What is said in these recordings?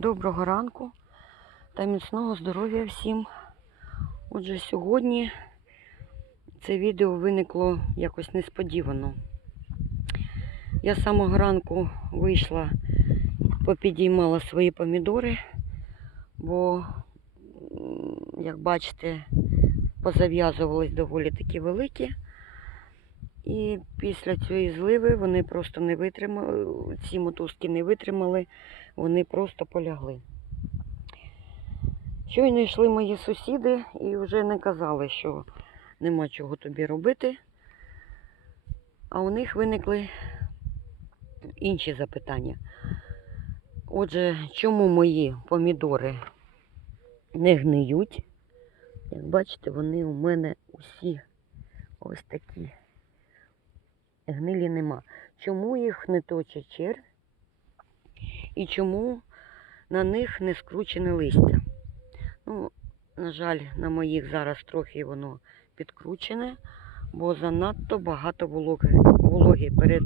Доброго ранку та міцного здоров'я всім. Отже, сьогодні це відео виникло якось несподівано. Я з самого ранку вийшла, попідіймала свої помідори, бо, як бачите, позав'язувались доволі такі великі. І після цієї зливи вони просто не витримали, ці мотузки не витримали, вони просто полягли. Щойно йшли мої сусіди і вже не казали, що нема чого тобі робити. А у них виникли інші запитання. Отже, чому мої помідори не гниють? Як бачите, вони у мене усі ось такі. Гнилі нема. Чому їх не точить червь? І чому на них не скручене листя? Ну, на жаль, на моїх зараз трохи воно підкручене, бо занадто багато вологи, вологи перед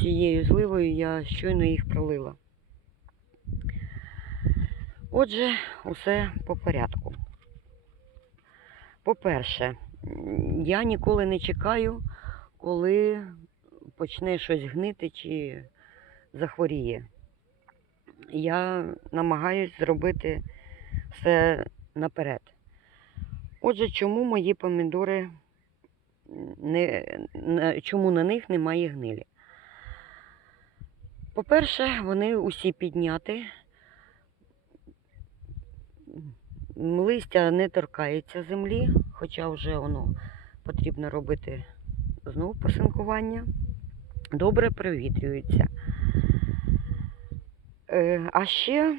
цією зливою я щойно їх пролила. Отже, усе по порядку. По-перше, я ніколи не чекаю, коли почне щось гнити чи захворіє. Я намагаюсь зробити все наперед. Отже, чому мої помідори не, чому на них немає гнилі? По-перше, вони усі підняті. Листя не торкається землі, хоча вже воно потрібно робити знову посинкування. Добре провітрюються. Е, А ще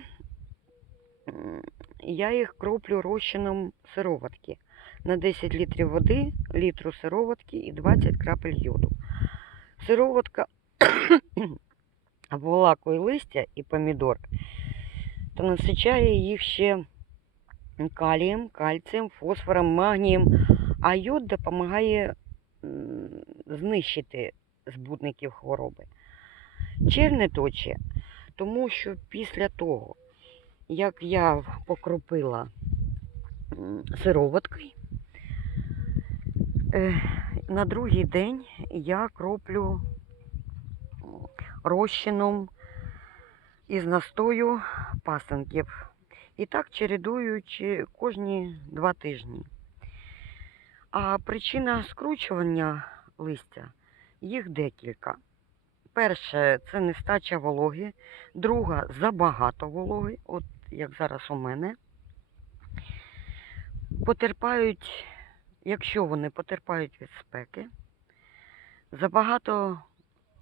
я їх кроплю розчином сироватки. На 10 літрів води, літру сироватки і 20 крапель йоду. Сироватка обволакує листя і помідор та насичає їх ще калієм, кальцієм, фосфором, магнієм, а йод допомагає знищити збудників хвороби. Черв не точе, тому що після того, як я покропила сироваткою, е, на другий день я кроплю розчином із настою пасенків. І так чередуючи кожні два тижні. А причина скручування листя їх декілька. Перше це нестача вологи, друга забагато вологи, от як зараз у мене. Потерпають, якщо вони потерпають від спеки, забагато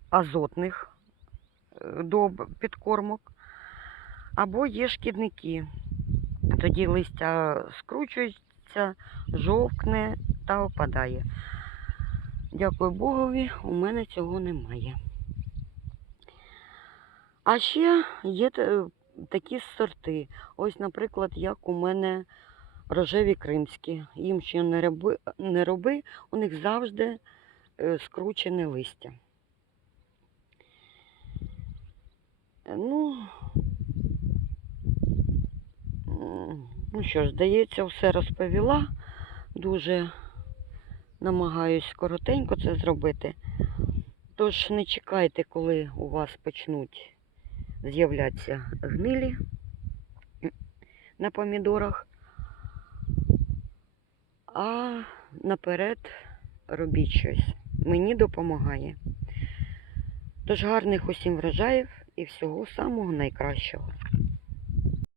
азотних е, доб підкормок, або є шкідники. Тоді листя скручується, жовкне та опадає. Дякую Богові, у мене цього немає. А ще є такі сорти. Ось, наприклад, як у мене рожеві кримські. Їм що не роби, не роби у них завжди е, скручене листя. Е, Ну, ну що ж, здається, все розповіла. Дуже намагаюсь коротенько це зробити. Тож не чекайте, коли у вас почнуть з'являтися гнилі на помідорах. А наперед робіть щось. Мені допомагає. Тож гарних усім врожаїв і всього самого найкращого.